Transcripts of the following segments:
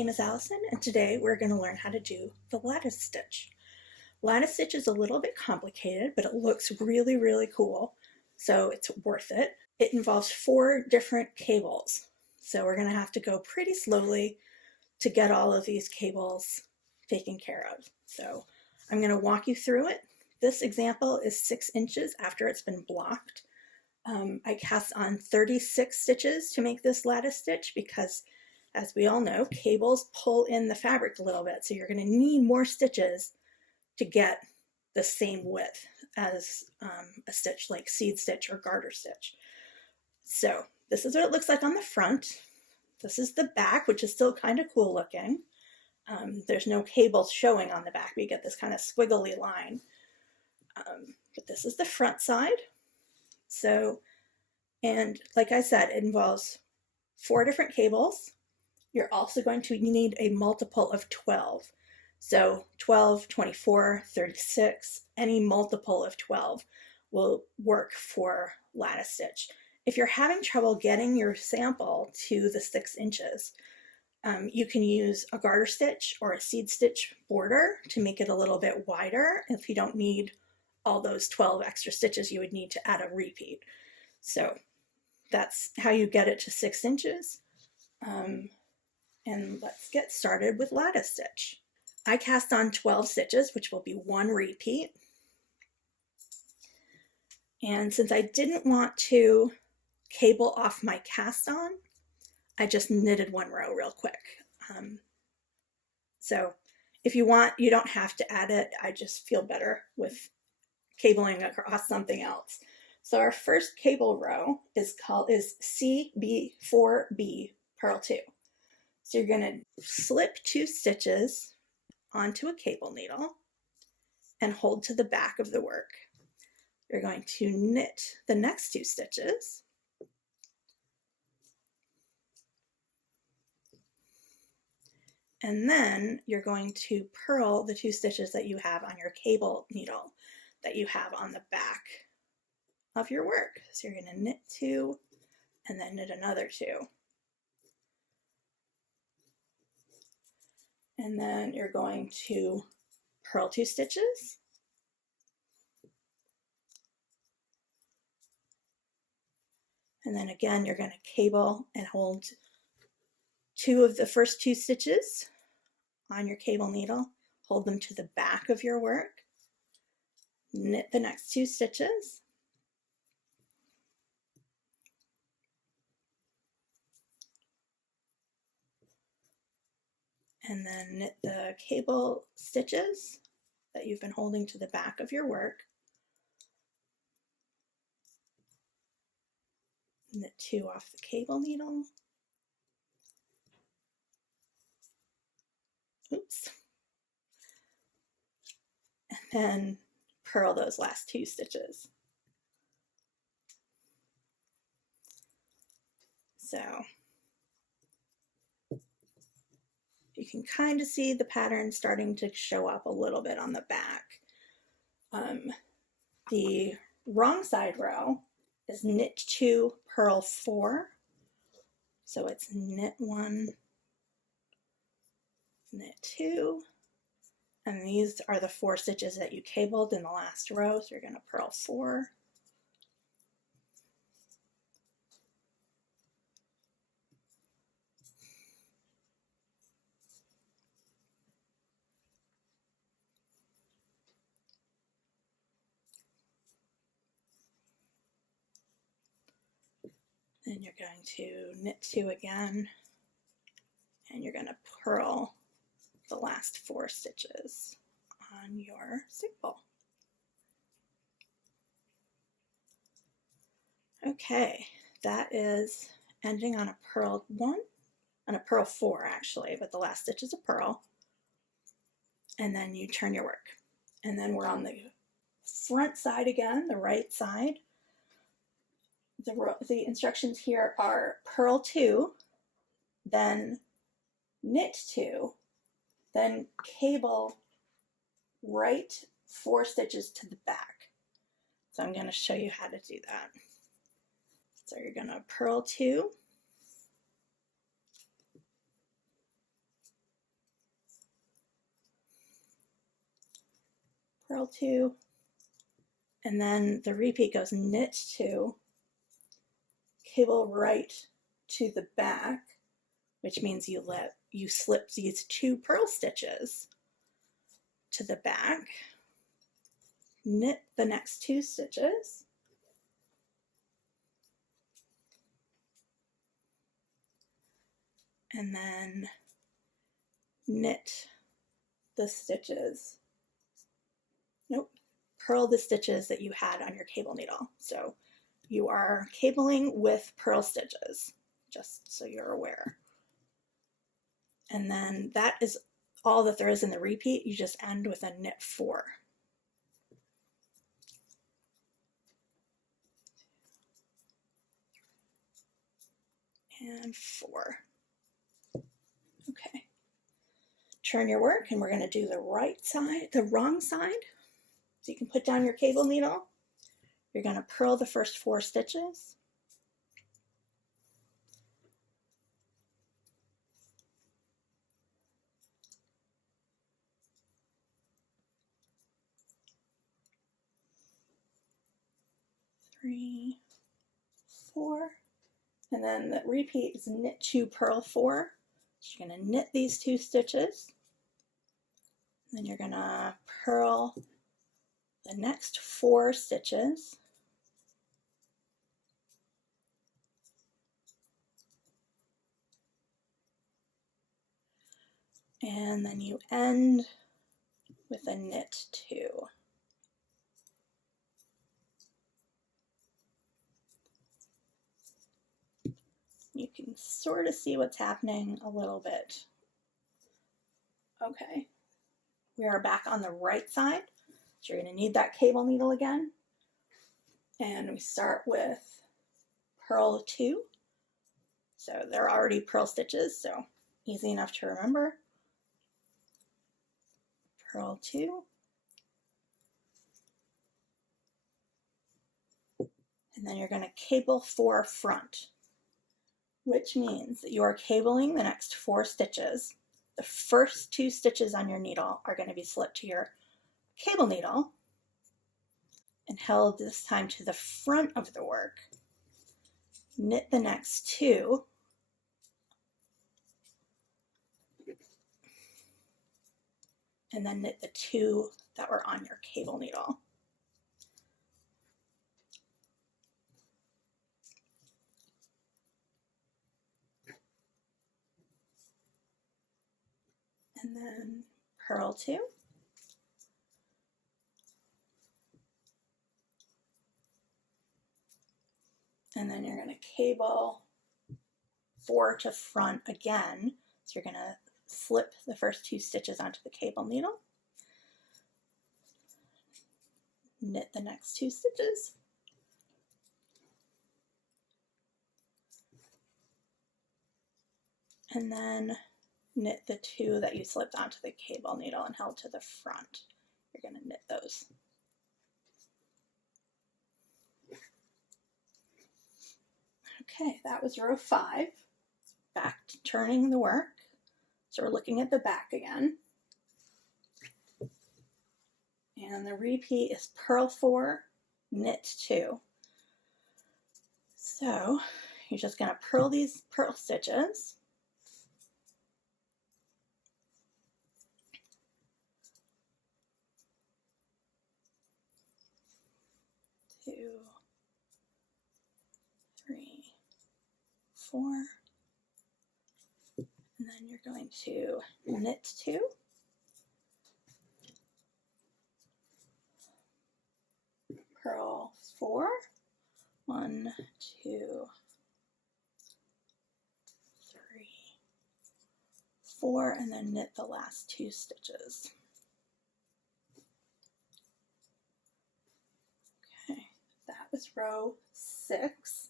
name is Allison, and today we're going to learn how to do the lattice stitch. Lattice stitch is a little bit complicated, but it looks really, really cool, so it's worth it. It involves 4 different cables, so we're going to have to go pretty slowly to get all of these cables taken care of. So I'm going to walk you through it. This example is 6 inches after it's been blocked. I cast on 36 stitches to make this lattice stitch because, as we all know, cables pull in the fabric a little bit, so you're going to need more stitches to get the same width as a stitch like seed stitch or garter stitch. So this is what it looks like on the front. This is the back, which is still kind of cool looking. There's no cables showing on the back, but you get this kind of squiggly line. But this is the front side. So, and like I said, it involves 4 different cables. You're also going to need a multiple of 12. So 12, 24, 36, any multiple of 12 will work for lattice stitch. If you're having trouble getting your sample to the 6 inches, you can use a garter stitch or a seed stitch border to make it a little bit wider if you don't need all those 12 extra stitches you would need to add a repeat. So that's how you get it to 6 inches. And let's get started with lattice stitch. I cast on 12 stitches, which will be 1 repeat. And since I didn't want to cable off my cast on, I just knitted 1 row real quick. So if you want, you don't have to add it. I just feel better with cabling across something else. So our first cable row is CB4B purl 2. So you're going to slip 2 stitches onto a cable needle and hold to the back of the work. You're going to knit the next 2 stitches, and then you're going to purl the 2 stitches that you have on your cable needle that you have on the back of your work. So you're going to knit 2 and then knit another 2. And then you're going to purl 2 stitches. And then again, you're going to cable and hold 2 of the first 2 stitches on your cable needle. Hold them to the back of your work. Knit the next 2 stitches. And then knit the cable stitches that you've been holding to the back of your work. Knit 2 off the cable needle. Oops. And then purl those last 2 stitches. So you can kind of see the pattern starting to show up a little bit on the back. The wrong side row is knit 2, purl 4. So it's knit 1, knit 2, and these are the 4 stitches that you cabled in the last row, so you're going to purl 4. Then you're going to knit 2 again, and you're going to purl the last 4 stitches on your sample. Okay, that is ending on a purl 1, on a purl 4 actually, but the last stitch is a purl. And then you turn your work. And then we're on the front side again, the right side. The instructions here are purl 2, then knit 2, then cable right 4 stitches to the back. So I'm going to show you how to do that. So you're going to purl 2, purl 2, and then the repeat goes knit 2, cable right to the back, which means you slip these 2 purl stitches to the back, knit the next 2 stitches, and then knit the stitches, purl the stitches that you had on your cable needle. So you are cabling with purl stitches, just so you're aware. And then that is all that there is in the repeat. You just end with a knit 4. And 4. Okay. Turn your work, and we're going to do the wrong side. So you can put down your cable needle. You're going to purl the first 4 stitches. Three, 4, and then the repeat is knit 2, purl 4. So you're going to knit these 2 stitches, then you're going to purl the next 4 stitches, and then you end with a knit 2. You can sort of see what's happening a little bit. Okay, we are back on the right side, so you're going to need that cable needle again, and we start with purl 2. So they're already purl stitches, so easy enough to remember. Purl 2, and then you're going to cable 4 front, which means that you are cabling the next 4 stitches. The first 2 stitches on your needle are going to be slipped to your cable needle and held this time to the front of the work. Knit the next 2, and then knit the 2 that were on your cable needle. And then purl 2. And then you're going to cable 4 to front again. So you're going to slip the first 2 stitches onto the cable needle. Knit the next 2 stitches. And then knit the 2 that you slipped onto the cable needle and held to the front. You're going to knit those. Okay, that was row 5. Back to turning the work. So we're looking at the back again. And the repeat is purl 4, knit 2. So you're just going to purl these purl stitches. Two, 3, 4, and then you're going to knit 2, purl 4, 1, 2, 3, 4, and then knit the last 2 stitches. Okay, that was row 6.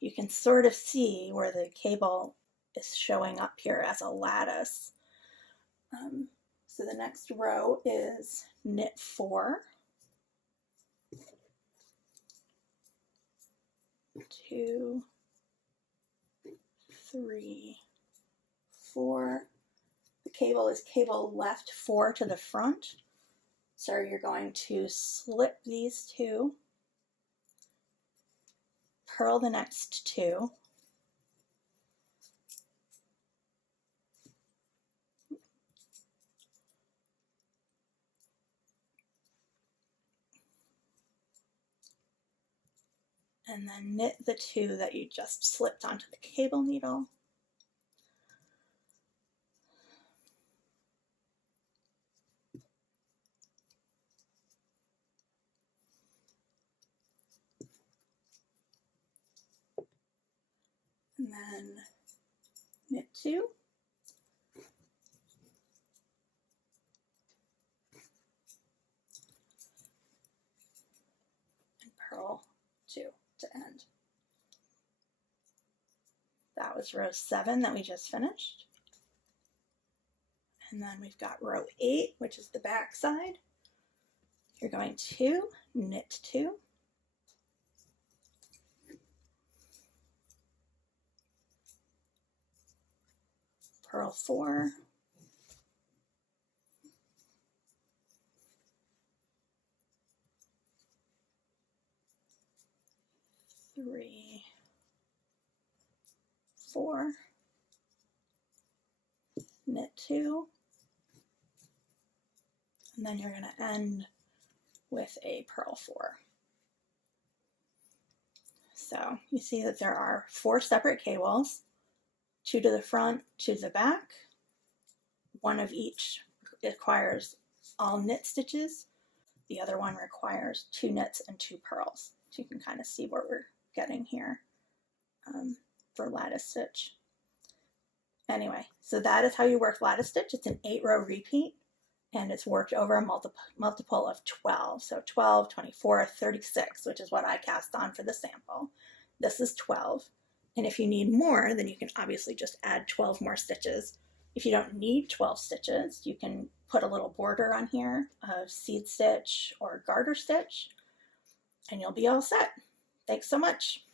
You can sort of see where the cable is showing up here as a lattice. So the next row is knit 4, 2, 3, 4. The cable is cable left 4 to the front, So you're going to slip these two, purl the next two, and then knit the two that you just slipped onto the cable needle. And then knit two. And purl two to end. That was row 7 that we just finished. And then we've got row 8, which is the back side. You're going to knit 2. Purl 4. Three, 4, knit 2, and then you're going to end with a purl 4. So you see that there are 4 separate cables, 2 to the front, 2 to the back. One of each requires all knit stitches. The other one requires 2 knits and 2 purls. So you can kind of see what we're getting here for lattice stitch. Anyway, so that is how you work lattice stitch. It's an 8-row repeat, and it's worked over a multiple of 12. So 12, 24, 36, which is what I cast on for the sample. This is 12. And if you need more, then you can obviously just add 12 more stitches. If you don't need 12 stitches, you can put a little border on here of seed stitch or garter stitch, and you'll be all set. Thanks so much.